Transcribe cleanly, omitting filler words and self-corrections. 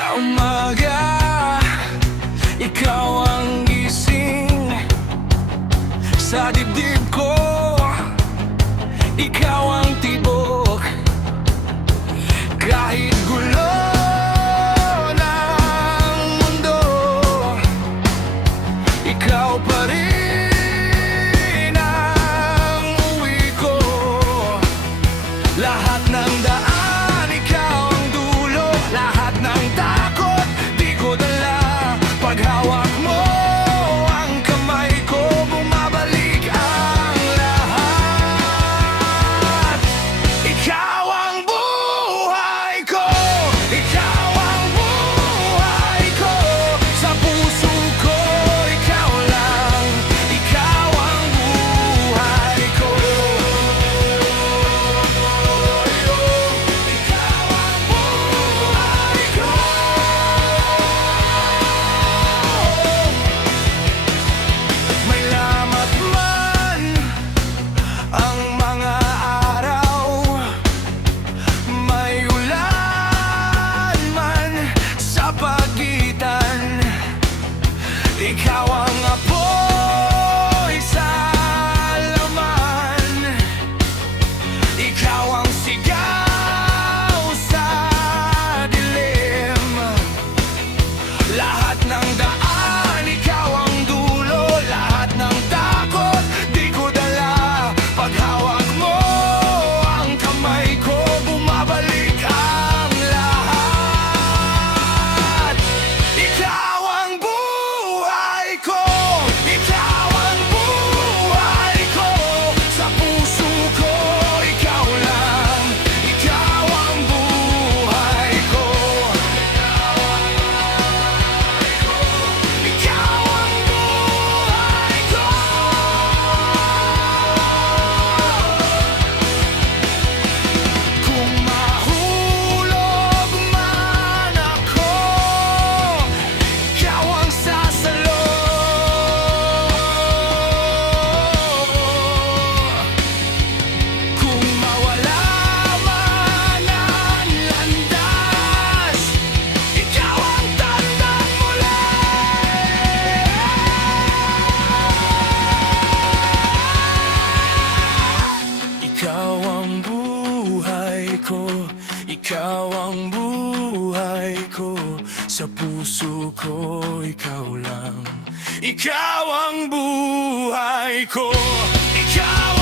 Sa umaga, ikaw ang gising sa dibdib ko, ikaw ang tibok. Kahit gulo ng mundo, ikaw pa rin ang uwi ko. Lahat ng daan, ikaw ang dulo. Lahat ng takot, di ko dala. Paghawak mo ang kamay ko, bumabalik ang lahat. Ikaw ang buhay ko, ikaw ang buhay ko. Sa puso ko, ikaw lang. Ikaw ang buhay ko. Ikaw ang buhay ko. May lamat man ang mga araw, may ulan man sa pagitan. Ikaw ang apoy sa laman, ikaw ang sigaw sa dilim. Lahat ng daan, ikaw ang dulo. Lahat ng takot, di ko dala. Paghawak mo ang kamay ko, bumabalik ang lahat. Ikaw ang buhay ko, ikaw ang buhay ko. Sa puso ko, ikaw lang. Ikaw ang buhay ko. Ikaw ang buhay ko. Kung mahulog man ako, ikaw ang sasalo. Kung mawala man ang landas, ikaw ang tatang muli. Ikaw ang buhay ko, ikaw ang buhay ko. Sa puso ko, ikaw lang. Ikaw ang buhay ko, ikaw